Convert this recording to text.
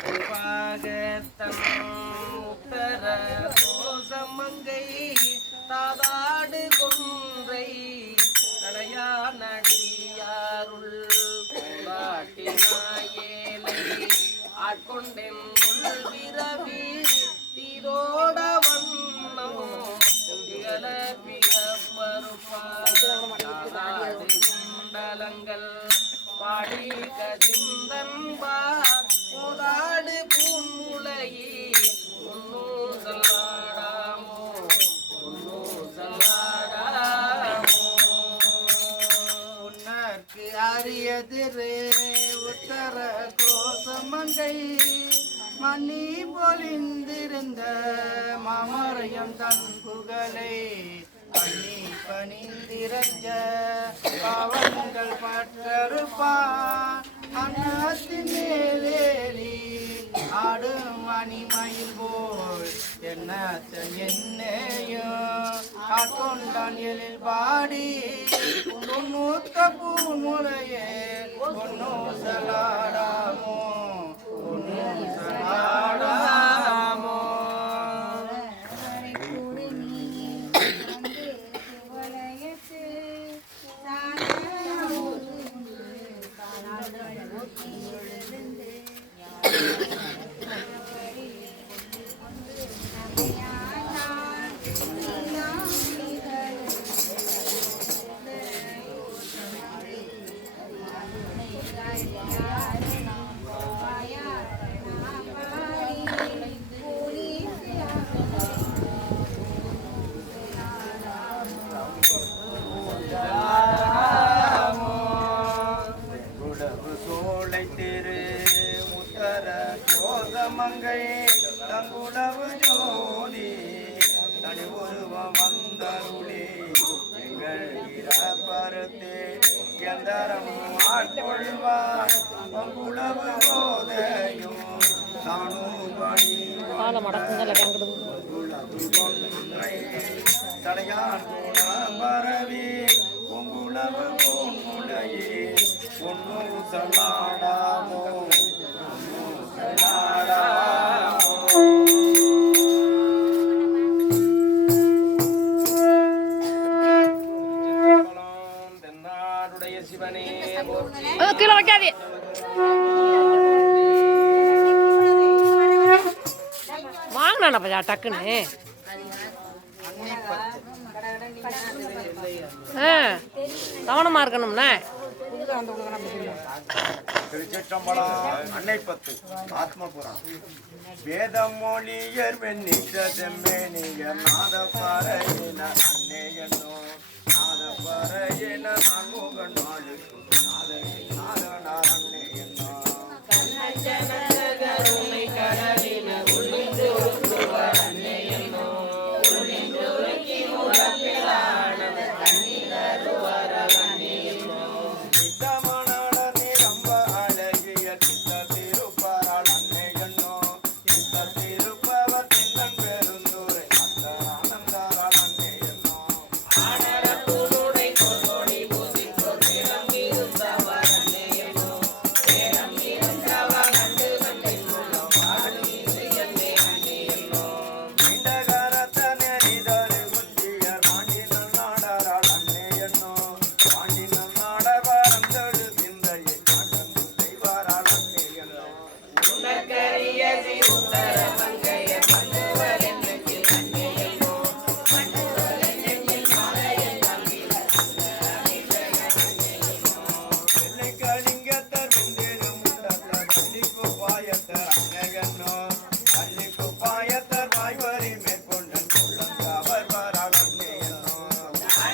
நடுவாகத்தன் உத்தர கோசமங்கை தாதாடு கொன்றை தடையா நடியாருள் காட்டினாயேனை ஆட்கொண்டென் விரவி தீரோட வண்ணம் திகழ பிறப்பருப்பாடு குண்டலங்கள் பாடி கதிந்தன்பார் போதாடு பூமுலையே ஒன்னோ சல்லாடாமோ ஒன்னோ சல்லாடாமோ உன்னற்கு அரியதிரே உத்தர கோசமங்கை மணி பொலிந்திருந்த மாமரையம் தன் புகழை பண்ணி பணிந்திரஞ்ச பாவங்கள் பற்றறுப்பான் அன்னத்தின் மேலேறி ஆடும் மணிமயில் போல் என்னையும் ஆட்கொண்டான் எழில் பாடி பொன்னூத்த பூமுறையே பொன்னோ சலாடாமோ பொன்னோ சலாடாமோ மங்கை தங்குளவு ஜோதி தனி உருவம் வந்தருளி எங்கள் இறப்பருத்தே எந்தரமும் ஆட்கொள்வார் பங்குளவு போதையும் தானுபணி தடையான் பரவி பொங்குளவு பொன்முலையே பொன்னு சலாடாமோ கீழே வைக்காதே வாங்கினா டக்குன்னு கவனமா இருக்கணும்னா திருச்சிற்றம்பலம் அன்னை பத்து ஆத்மபுரம் வேதம் மொழியர் வெண்ணிற்ற செம்மேனியர் நாத பறையின அன்னை என்னோ நாத பறையின நான்முகன் நாடு நாதனார் அன்னை என்னோ கருணை கடலின உள்ளிந்து ஒருவர் அன்னை என்னோ உள்ளிந்து உருக்கி முழப்பிலான கண்ணீரருவர அன்னை என்னோ லிங்கத்தர் வெந்தேரும் தள்ளிப்பு பாயத்த